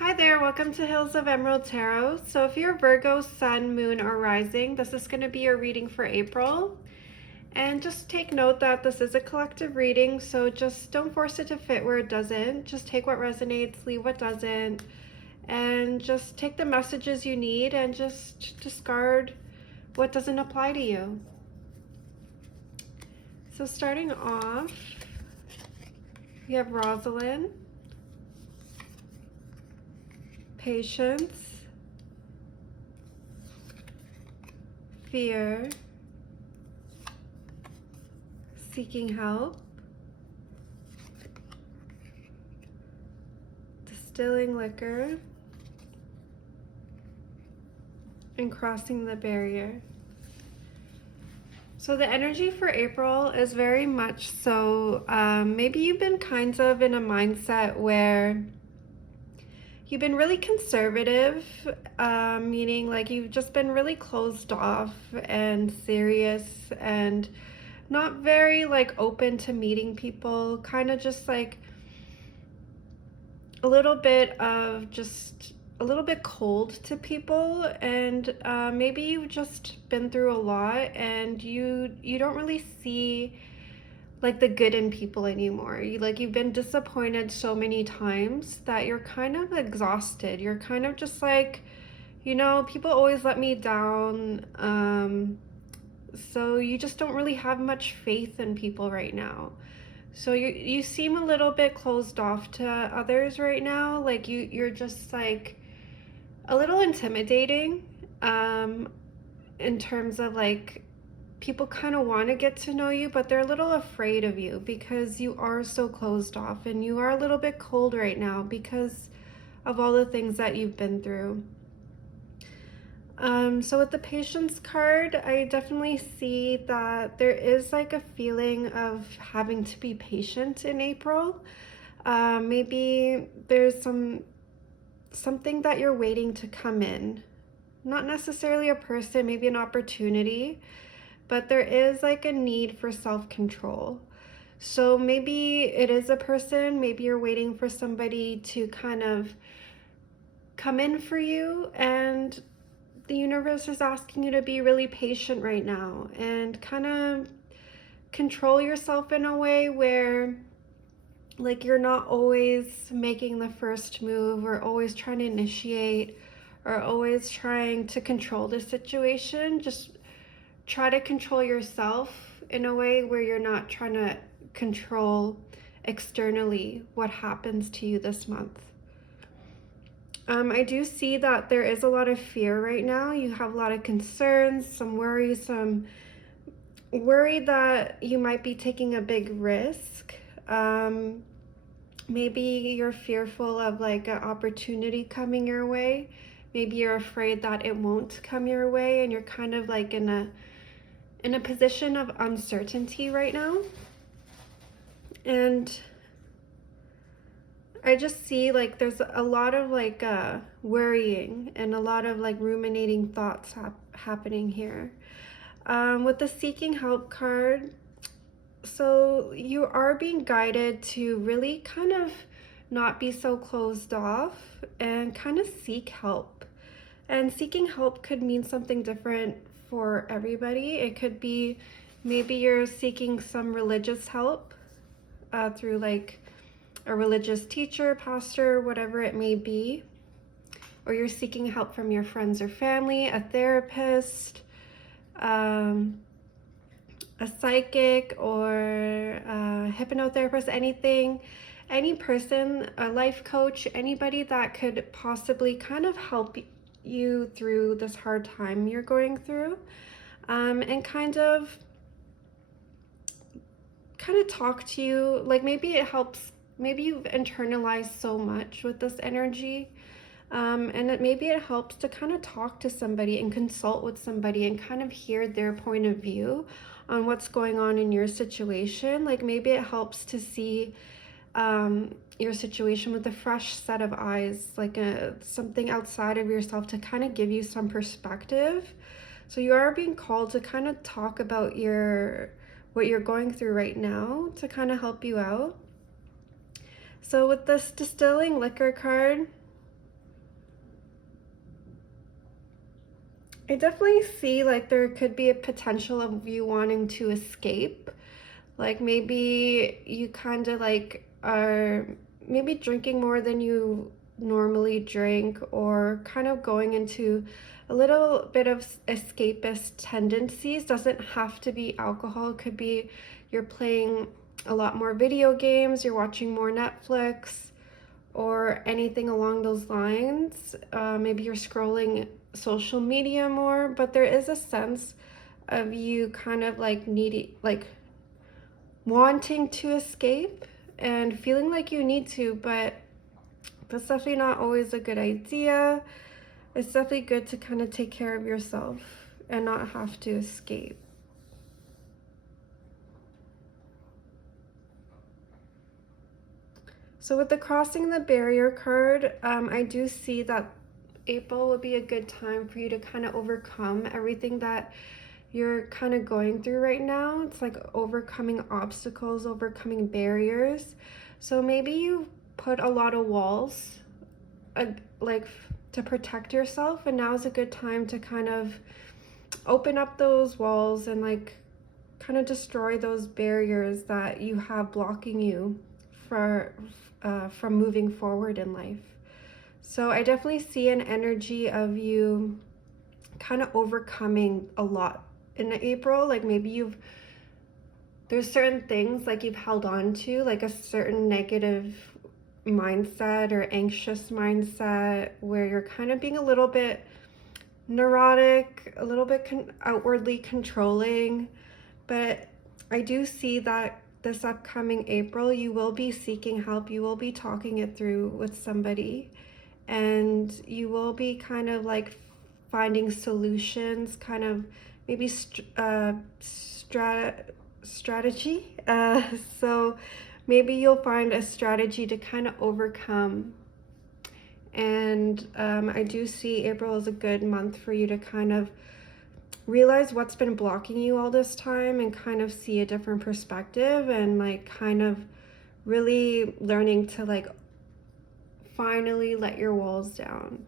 Hi there, welcome to Hills of Emerald Tarot. So if you're Virgo, Sun, Moon, or Rising, this is going to be your reading for April. And just take note that this is a collective reading, so just don't force it to fit where it doesn't. Just take what resonates, leave what doesn't, and just take the messages you need and just discard what doesn't apply to you. So starting off, we have Rosalind, Patience, Fear, Seeking Help, Distilling Liquor, and Crossing the Barrier. So the energy for April is very much so, maybe you've been kind of in a mindset where you've been really conservative, meaning like you've just been really closed off and serious and not very like open to meeting people, kind of just like a little bit of just a little bit cold to people, and maybe you've just been through a lot and you don't really see like the good in people anymore. You've been disappointed so many times that you're kind of exhausted. You're kind of just like, people always let me down. So you just don't really have much faith in people right now. So you seem a little bit closed off to others right now. Like you're just like a little intimidating, in terms of like people kind of want to get to know you, but they're a little afraid of you because you are so closed off and you are a little bit cold right now because of all the things that you've been through. So with the patience card, I definitely see that there is like a feeling of having to be patient in April. Maybe there's something that you're waiting to come in. Not necessarily a person, maybe an opportunity, but there is like a need for self-control. So maybe it is a person, maybe you're waiting for somebody to kind of come in for you, and the universe is asking you to be really patient right now and kind of control yourself in a way where like you're not always making the first move or always trying to initiate or always trying to control the situation. Just try to control yourself in a way where you're not trying to control externally what happens to you this month. I do see that there is a lot of fear right now. You have a lot of concerns, some worries, some worry that you might be taking a big risk. Maybe you're fearful of like an opportunity coming your way. Maybe you're afraid that it won't come your way and you're kind of like in a position of uncertainty right now. And I just see like there's a lot of like worrying and a lot of like ruminating thoughts happening here. With the seeking help card, so you are being guided to really kind of not be so closed off and kind of seek help. And seeking help could mean something different for everybody. It could be maybe you're seeking some religious help through like a religious teacher, pastor, whatever it may be. Or you're seeking help from your friends or family, a therapist, a psychic, or a hypnotherapist, anything, any person, a life coach, anybody that could possibly kind of help you through this hard time you're going through, and kind of talk to you. Like maybe it helps, maybe you've internalized so much with this energy, and maybe it helps to kind of talk to somebody and consult with somebody and kind of hear their point of view on what's going on in your situation. Like maybe it helps to see your situation with a fresh set of eyes, like something outside of yourself to kind of give you some perspective. So you are being called to kind of talk about what you're going through right now to kind of help you out. So with this distilling liquor card, I definitely see like there could be a potential of you wanting to escape. Like maybe you kind of like are maybe drinking more than you normally drink, or kind of going into a little bit of escapist tendencies. Doesn't have to be alcohol, it could be you're playing a lot more video games, you're watching more Netflix, or anything along those lines. Maybe you're scrolling social media more, but there is a sense of you kind of like needy, like wanting to escape and feeling like you need to, but that's definitely not always a good idea. It's definitely good to kind of take care of yourself and not have to escape. So with the crossing the barrier card, I do see that April would be a good time for you to kind of overcome everything that you're kind of going through right now. It's like overcoming obstacles, overcoming barriers. So maybe you put a lot of walls, uh, like to protect yourself, and now is a good time to kind of open up those walls and like kind of destroy those barriers that you have blocking you for from moving forward in life. So I definitely see an energy of you kind of overcoming a lot in April. Like maybe there's certain things like you've held on to, like a certain negative mindset or anxious mindset where you're kind of being a little bit neurotic, a little bit outwardly controlling. But I do see that this upcoming April, you will be seeking help, you will be talking it through with somebody, and you will be kind of like finding solutions, kind of maybe strategy. So maybe you'll find a strategy to kind of overcome. And I do see April as a good month for you to kind of realize what's been blocking you all this time and kind of see a different perspective, and like kind of really learning to like finally let your walls down.